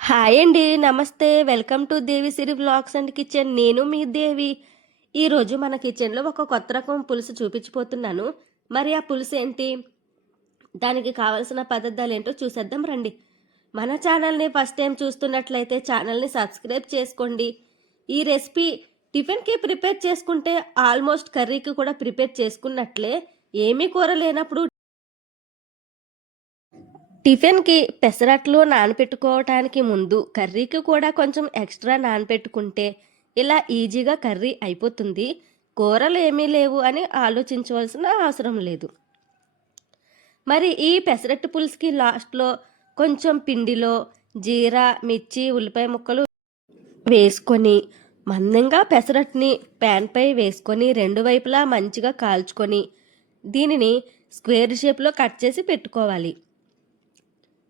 Hi అండి. Namaste. Welcome to Devisiri vlogs and kitchen. నేను మీ దేవి. ఈరోజు మన కిచెన్‌లో ఒక కొత్త రకం పులుసు చూపించబోతున్నాను. మరి ఆ పులుసు ఏంటి? దానికి కావాల్సిన పదార్థాలేంటో చూసేద్దాం రండి. మన ఛానల్‌ని ఫస్ట్ టైం చూస్తున్నట్లయితే ఛానల్‌ని సబ్స్క్రైబ్ చేసుకోండి. ఈ రెసిపీ టిఫిన్‌కి ప్రిపేర్ చేసుకుంటే ఆల్మోస్ట్ కర్రీకి కూడా ప్రిపేర్ చేసుకున్నట్లే. ఏమీ కూర లేనప్పుడు టిఫిన్‌కి పెసరట్లు నానపెట్టుకోవటానికి ముందు కర్రీకి కూడా కొంచెం ఎక్స్‌ట్రా నానపెట్టుకుంటే ఇలా ఈజీగా కర్రీ అయిపోతుంది. కూరలు ఏమీ లేవు అని ఆలోచించవలసిన అవసరం లేదు. మరి ఈ పెసరట్టు పులుసుకి లాస్ట్‌లో కొంచెం పిండిలో జీరా, మిర్చి, ఉల్లిపాయ ముక్కలు వేసుకొని మందంగా పెసరట్టుని ప్యాన్‌పై వేసుకొని రెండు వైపులా మంచిగా కాల్చుకొని దీనిని స్క్వేర్ షేప్‌లో కట్ చేసి పెట్టుకోవాలి.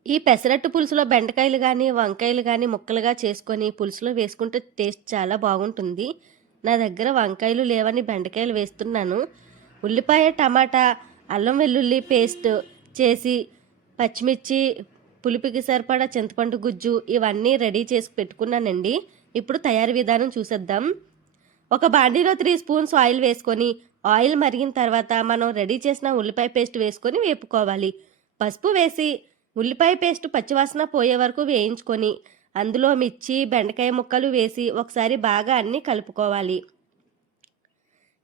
ఈ పెసరట్టు పులుసులో బెండకాయలు గానీ, వంకాయలు గానీ ముక్కలుగా చేసుకొని పులుసులో వేసుకుంటే టేస్ట్ చాలా బాగుంటుంది. నా దగ్గర వంకాయలు లేవని బెండకాయలు వేస్తున్నాను. ఉల్లిపాయ, టమాటా, అల్లం వెల్లుల్లి పేస్ట్ చేసి, పచ్చిమిర్చి, పులుపుకి సరిపడా చింతపండు గుజ్జు ఇవన్నీ రెడీ చేసి పెట్టుకున్నానండి. ఇప్పుడు తయారీ విధానం చూసేద్దాం. ఒక బాండీలో 3 స్పూన్స్ ఆయిల్ వేసుకొని, ఆయిల్ మరిగిన తర్వాత మనం రెడీ చేసిన ఉల్లిపాయ పేస్ట్ వేసుకొని వేపుకోవాలి. పసుపు వేసి ఉల్లిపాయ పేస్ట్ పచ్చివాసన పోయే వరకు వేయించుకొని అందులో మిర్చి, బెండకాయ ముక్కలు వేసి ఒకసారి బాగా అన్నీ కలుపుకోవాలి.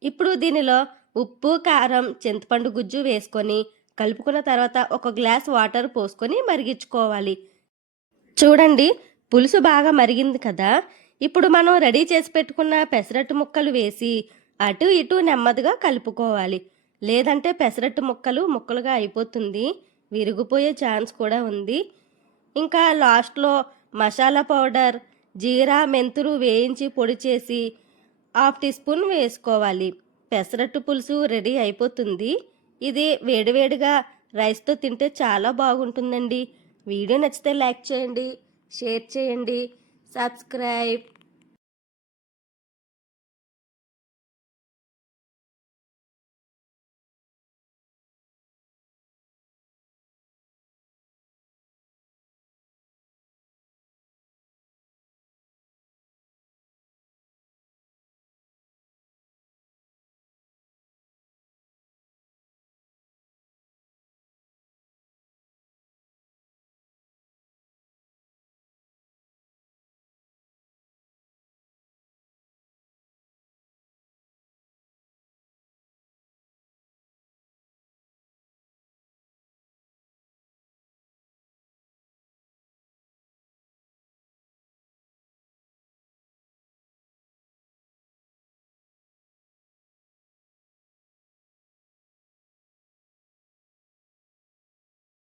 ఇప్పుడు దీనిలో ఉప్పు, కారం, చింతపండు గుజ్జు వేసుకొని కలుపుకున్న తర్వాత ఒక గ్లాస్ వాటర్ పోసుకొని మరిగించుకోవాలి. చూడండి, పులుసు బాగా మరిగింది కదా! ఇప్పుడు మనం రెడీ చేసి పెట్టుకున్న పెసరట్టు ముక్కలు వేసి అటు ఇటు నెమ్మదిగా కలుపుకోవాలి. లేదంటే పెసరట్టు ముక్కలు ముక్కలుగా అయిపోతుంది. విరిగిపోయే ఛాన్స్ కూడా ఉంది. ఇంకా లాస్ట్‌లో మసాలా పౌడర్, జీరా, మెంతులు వేయించి పొడి చేసి హాఫ్ టీ స్పూన్ వేసుకోవాలి. పెసరట్టు పులుసు రెడీ అయిపోతుంది. ఇది వేడివేడిగా రైస్‌తో తింటే చాలా బాగుంటుందండి. వీడియో నచ్చితే లైక్ చేయండి, షేర్ చేయండి, సబ్స్క్రైబ్.